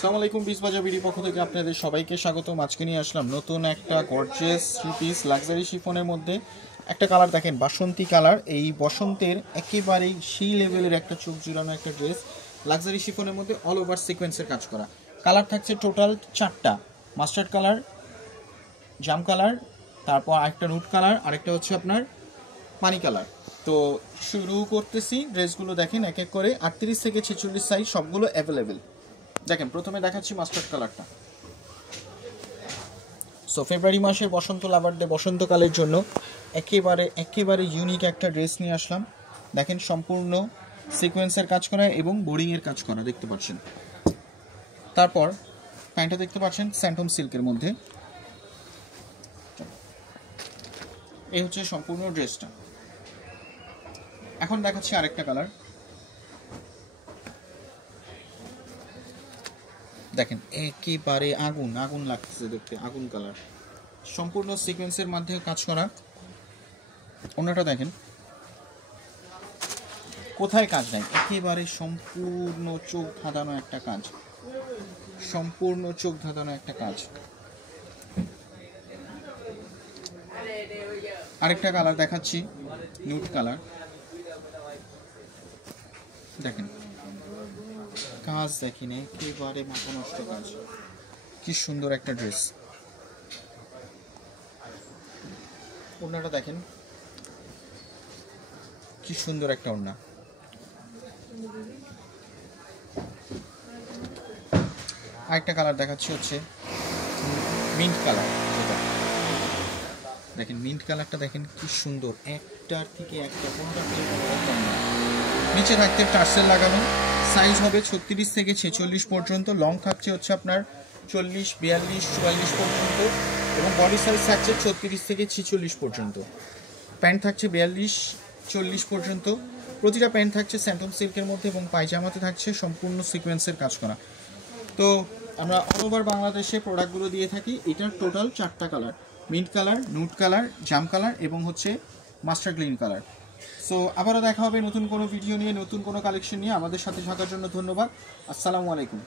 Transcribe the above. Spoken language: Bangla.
আসসালামু আলাইকুম বিসবাজার বিডি পক্ষ থেকে আপনাদের সবাইকে স্বাগতম। আজকে নিয়ে আসলাম নতুন একটা গর্জিয়াস থ্রি পিস লাক্সারি শিফনের মধ্যে একটা কালার দেখেন, বাসন্তী কালার। এই বসন্তের একেবারেই সেই লেভেলের একটা চোখ জুড়ানো একটা ড্রেস, লাক্সারি শিফনের মধ্যে অল ওভার সিকোয়েন্সের কাজ করা। কালার থাকছে টোটাল 4টা, মাস্টার্ড কালার, জাম কালার, তারপর আরেকটা নুট কালার, আরেকটা হচ্ছে আপনার পানি কালার। তো শুরু করতেছি, ড্রেসগুলো দেখেন এক এক করে। 38 থেকে 46 সাইজ সবগুলো অ্যাভেলেবেল। দেখেন প্রথমে দেখাচ্ছি মাস্টার্ড কালারটা। সো ফেব্রুয়ারি মাসের বসন্ত লাভারদের বসন্তকালের জন্য একেবারে ইউনিক একটা ড্রেস নিয়ে আসলাম। দেখেন সম্পূর্ণ সিকোয়েন্সের কাজ করা এবং বোরিংয়ের কাজ করা দেখতে পাচ্ছেন। তারপর প্যান্টটা দেখতে পাচ্ছেন স্যান্টম সিল্কের মধ্যে। এই হচ্ছে সম্পূর্ণ ড্রেসটা। এখন দেখাচ্ছি আরেকটা কালার। দেখেন একেবারে আগুন আগুন লাগতেছে দেখতে, আগুন কালার, সম্পূর্ণ সিকোয়েন্সের মাধ্যমে কাজ করা। অন্যটা দেখেন কোথায় কাজ নাই, একেবারে সম্পূর্ণ চোখ ধাঁধানো একটা কাজ, সম্পূর্ণ চোখ ধাঁধানো একটা কাজ। আরেকটা কালার দেখাচ্ছি, নিউড কালার। দেখেন কাজ দেখেন, একেবারে মাথা নষ্ট কাজ, কি সুন্দর একটা ড্রেস। ওড়নাটা দেখেন কি সুন্দর একটা ওড়না। আরেকটা কালার দেখাচ্ছি হচ্ছে মিন্ট কালার। যেটা দেখেন মিন্ট কালারটা দেখেন কি সুন্দর, একটার থেকে একটা, কোনোটার থেকে কোনোটা কম না। নিচে থাকতে টার্সেল লাগানো, সাইজ হবে 36 থেকে 46 পর্যন্ত, লং থাকছে হচ্ছে আপনার 40, 42, 44 পর্যন্ত, এবং বডি সাইজ থাকছে 36 থেকে 46 পর্যন্ত। প্যান্ট থাকছে 42, 40 পর্যন্ত। প্রতিটা প্যান্ট থাকছে স্যান্টম সিল্কের মধ্যে এবং পায়জামাতে থাকছে সম্পূর্ণ সিকোয়েন্সের কাজ করা। তো আমরা অল ওভার বাংলাদেশে প্রোডাক্টগুলো দিয়ে থাকি। এটার টোটাল 4টা কালার, মিন্ট কালার, নুট কালার, জাম কালার এবং হচ্ছে মাস্টার গ্রিন কালার। সো আবারও দেখা হবে নতুন কোনো ভিডিও নিয়ে, নতুন কোনো কালেকশন নিয়ে। আমাদের সাথে থাকার জন্য ধন্যবাদ। আসসালামু আলাইকুম।